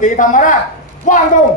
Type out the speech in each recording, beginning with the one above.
ศรีธรรมราชว่างตรง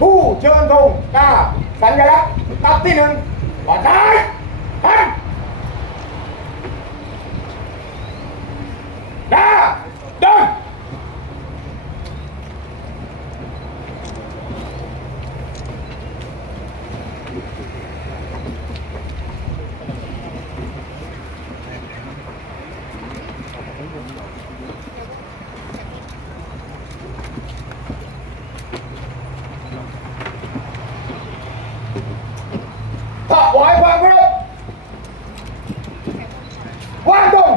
ผู้ เชิญธงกล้าสัญลักษณ์ตับที่หนึ่งก่อนซ้ยหันหน้าเดินถวายความเคารพวางตรง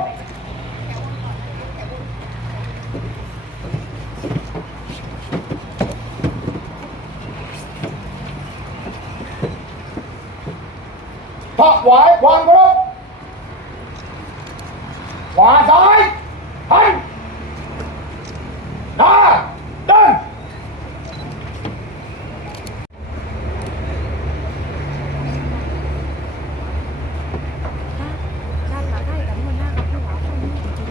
ถวายความเคารพขวาซ้ายหันหน้าเดิน ท่านมาได้กับหัวหน้ากับผู้ว่าคนนี้จริง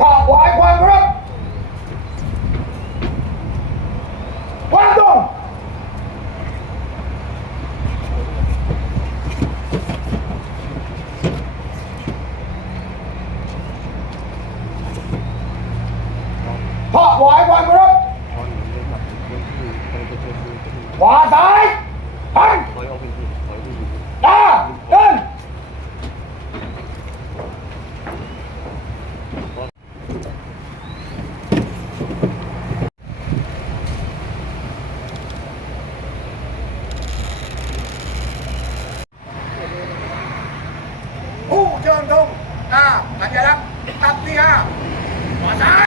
ถวายความเคารพวางตรง ถวายความเคารพขวาซ้ายหันหน้าเดินผู้เชิญธงหน้าสัญลักษณ์ตับที่ห้าขวาซ้าย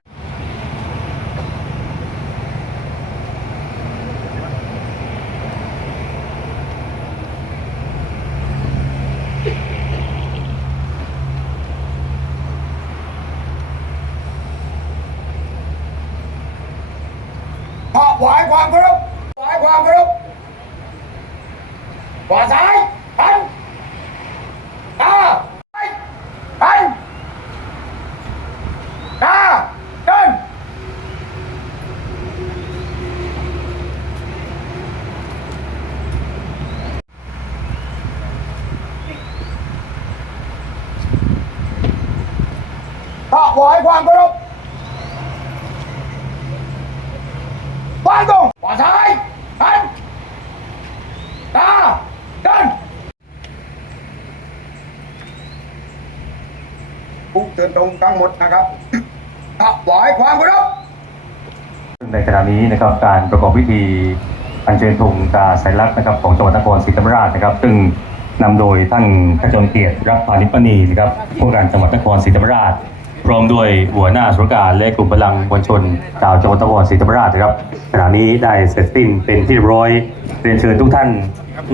ถวายความเคารพถวายความเคารพขวาซ้ายหัน หน้าไปไปหน้าเดิน ถวายความเคารพวางตรงขวาซ้ายหันหน้าเดินผู้เตือนตรงทั้งหมดนะครับถวายความเคารพในขณะนี้นะครับการประกอบพิธีอัญเชิญธงตราสัญลักษณ์นะครับของจังหวัดนครศรีธรรมราชนะครับ ซึ่งนำโดยท่านขจรเกียรติรักพานิชมณีนะครับผู้การจังหวัดนครศรีธรรมราช พร้อมด้วยหัวหน้าสุรการและกลุ่มพลังมวลชนชาวจังหวัดนครศรีธรรมราชนะครับขณะนี้ได้เสร็จสิ้นเป็นที่เรียบร้อยเรียนเชิญทุกท่าน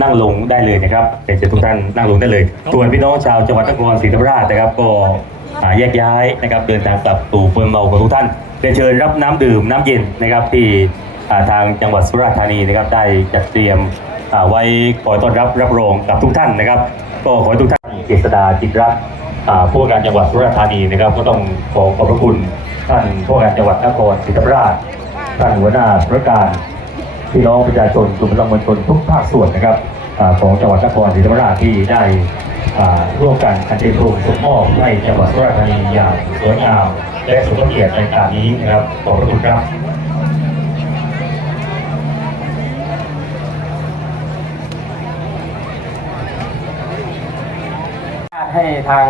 นั่งลงได้เลยนะครับเรียนเชิญทุกท่านนั่งลงได้เลยส่วนพี่น้องชาวจังหวัดนครศรีธรรมราชนะครับ ก็แยกย้ายนะครับเดินทางกลับสู่เมืองเมาของทุกท่านเรียนเชิญรับน้ำดื่มน้ำเย็นนะครับที่ทางจังหวัดสุราษฎร์ธานีนะครับได้จัดเตรียมไว้ขอต้อนรับรับรองกับทุกท่านนะครับ ก็ขอให้ทุกท่านเจษดาจิตรัก ผู้ว่าการจังหวัดสุราษฎร์ธานีนะครับ ก็ต้องขอขอบพระคุณท่านผู้ว่าการจังหวัดนครศรีธรรมราชท่านหัวหน้าราชการพี่น้องประชาชนกลุ่มพลังมวลชนทุกภาคส่วนนะครับอของจังหวัดนครศรีธรรมราชที่ได้ร่วมกันอัญเชิญพระองค์ส่งมอบให้จังหวัดสุราษฎร์ธานีอย่างสวยงามและสมเกียรติในการนี้นะครับขอบพระคุณครับ ให้ทาง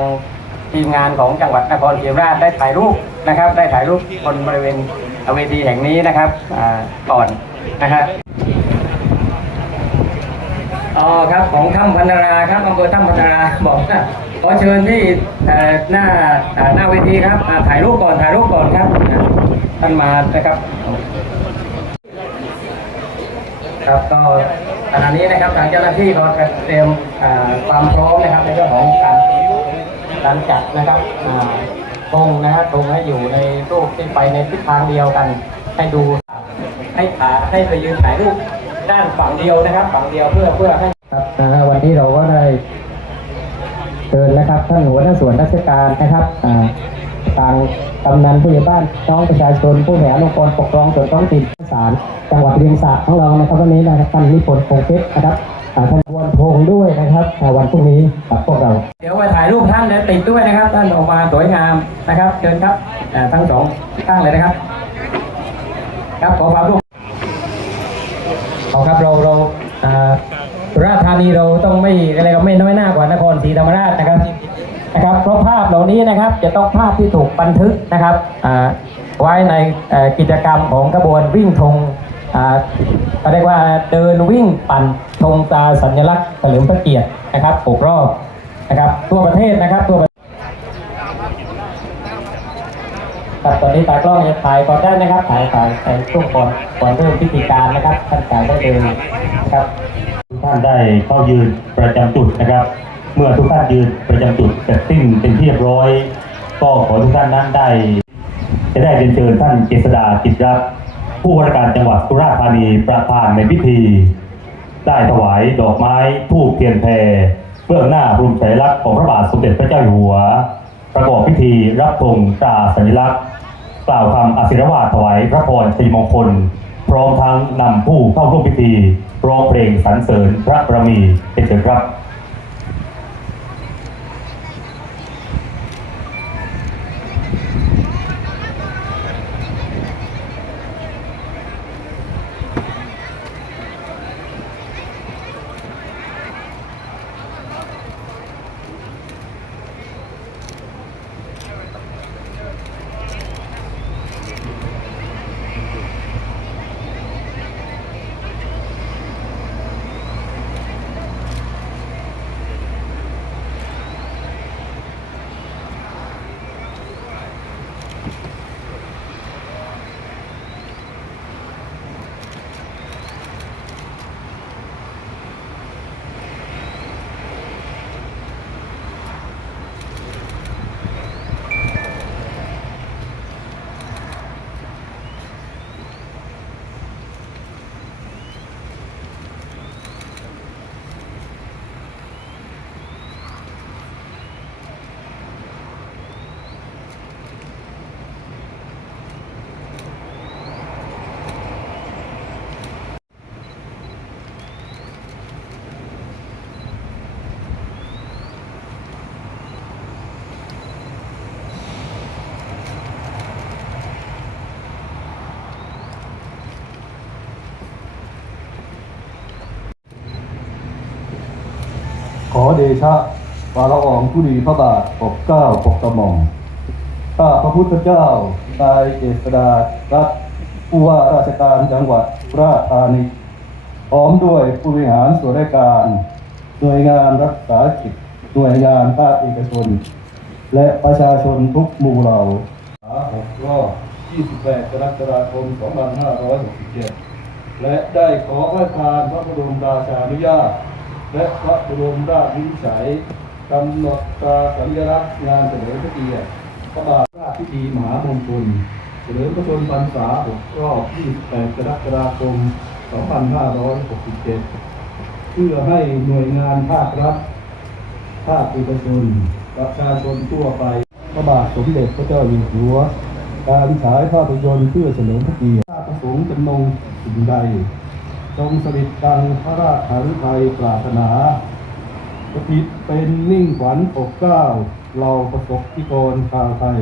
ทีมงานของจังหวัดนครศรีธรรมราชได้ถ่ายรูปนะครับ ได้ถ่ายรูปบนบริเวณเวทีแห่งนี้นะครับก่อนนะฮะอ๋อครับของถ้ำพันนาราครับอำเภอถ้ำพันนาราบอกว่าขอเชิญที่หน้าหน้าเวทีครับถ่ายรูปก่อนถ่ายรูปก่อนครับท่านมานะครับ ครับก็ขณะนี้นะครับทางเจ้าหน้าที่ก็เตรียมความพร้อมนะครับในเรื่องของการ การจัดนะครับอ่าธงนะครับธงให้อยู่ในรูปที่ไปในทิศทางเดียวกัน ให้ดูให้ถ่าให้ไปยืนถ่ายรูปด้านฝั่งเดียวนะครับ ฝั่งเดียวเพื่อเพื่อให้ครับนะฮะวันนี้เราก็ได้เชิญนะครับท่านหัวหน้าส่วนราชการนะครับอ่าทางกำนันผู้ใหญ่บ้านน้องประชาชนผู้บริหารองค์กรปกครองส่วนท้องถิ่นศาลจังหวัดเรียงสาของเรานะครับวันนี้นะครับท่านนิพนธ์คงเพชรนะครับ ท่านวันพงด้วยนะครับอาวันพรุ่งนี้กับพวกเรา เดี๋ยวไปถ่ายรูปท่านและติดด้วยนะครับ ท่านออกมาสวยงามนะครับเชิญครับทั้งสองข้างเลยนะครับ ครับขอความร่วมขอครับเราเราราษฎร์ธานีเราต้องไม่อะไรก็ไม่น้อยหน้ากว่านครศรีธรรมราชนะครับนะครับเพราะภาพเหล่านี้นะครับจะต้องภาพที่ถูกบันทึกนะครับอาไว้ในกิจกรรมของขบวนวิ่งธงอาเขาเรียกว่าเดินวิ่งปั่น ธงตาสัญลักษณ์เฉลิมพระเกียรตินะครับหกรอบนะครับทั่วประเทศนะครับทั่วครับตอนนี้ตากล้องจะถ่ายก่อนได้นะครับถ่ายถ่ายถ่ช่วงก่อนก่อนเริ่มพิธีการนะครับท่านถ่ายได้เลยนะครับทุกท่านได้เข้ายืนประจำจุดนะครับ เมื่อทุกท่านยืนประจำจุดเสร็จสิ้นเป็นที่เรียบร้อย ก็ขอทุกท่านนั้นได้ จะได้เรียนเชิญท่านเจษดาจิตรักผู้ว่าการจังหวัดสุราษฎร์ธานีประธานในพิธี ได้ถวายดอกไม้ทูบเทียนแพรเบื้องหน้าพระบรมฉายาลักษณ์ของพระบาทสมเด็จพระเจ้าอยู่หัว ประกอบพิธีรับธงตราสัญลักษณ์ กล่าวคำอศิรวาถวายพระพรสีมงคล พร้อมทั้งนำผู้เข้าร่วมพิธีร้องเพลงสรรเสริญพระบรมีเป็นเชิญครับ เดชะวาละอองผู้ดีพระบาทปกเก้าปกกระหม่อมข้าพระพุทธเจ้านายเจษดารัตผู้ว่าราชการจังหวัดราษฎร์ธานีพร้อมด้วยผู้บริหารส่วนราชการหน่วยงานรักษากิจหน่วยงานภาคเอกชน และประชาชนทุกหมู่เหล่าหกรอบ28กรกฎาคม 2567 และได้ขอพระทานพระบรมราชานุญาต และพระบรมราชวิสัยกำหนดตราสัญลักษณ์งานเฉลิมพระเกียรติพระบาทราชพิธีมหามงคลเฉลิมพระชนมพรรษา6รอบ 28 กรกฎาคม 2567 เพื่อให้หน่วยงานภาครัฐ ภาคเอกชน ประชาชนทั่วไป พระบาทสมเด็จพระเจ้าอยู่หัว การฉายภาพยนตร์เพื่อเฉลิมพระเกียรติถ้าประสงค์จำนงสิ่งใด จงสริดดังพระราชาฤทัยปรารถนาสถิตเป็นนิ่งขวัญปกเกล้าเราประสบที่กรชาวไทย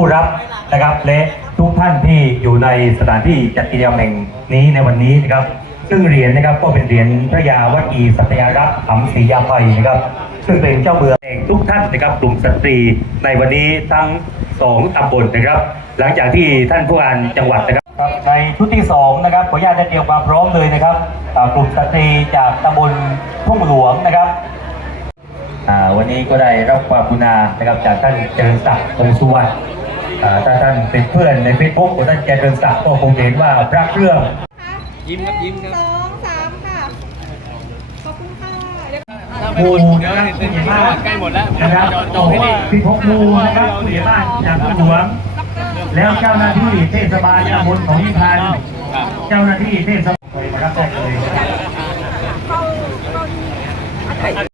ผู้รับนะครับ และทุกท่านที่อยู่ในสถานที่จัดกิจกรรมแห่งนี้ในวันนี้นะครับ ซึ่งเหรียญนะครับก็เป็นเหรียญพระยาวัดีสัตยารักษ์ขำศรียาภัยนะครับ ซึ่งเป็นเจ้าเมืองแห่งทุกท่านนะครับกลุ่มสตรีในวันนี้ทั้งสองตำบลนะครับ หลังจากที่ท่านผู้การจังหวัดนะครับในชุดที่สองนะครับขออนุญาตได้เตรียมความพร้อมเลยนะครับกลุ่มสตรีจากตำบลทุ่งหลวงนะครับวันนี้ก็ได้รับความกรุณานะครับจากท่านเจริญศักดิ์คงสุวรรณ ถ้าท่านเป็นเพื่อนในเฟซบุ๊กของท่านเจริญศักดิ์ก็คงจะเห็นว่าพระเครื่องยิ้มครับยิ้มครับสองสามค่ะ ขอบคุณค่ะเดี๋ยวมูลนะครับผู้ใหญ่บ้านใกล้หมดแล้วนะครับบอกว่า16มูลนะครับผู้ใหญ่บ้านจากหลวงแล้วเจ้าหน้าที่เทศบาลตำบลของยิพันธ์เจ้าหน้าที่เทศ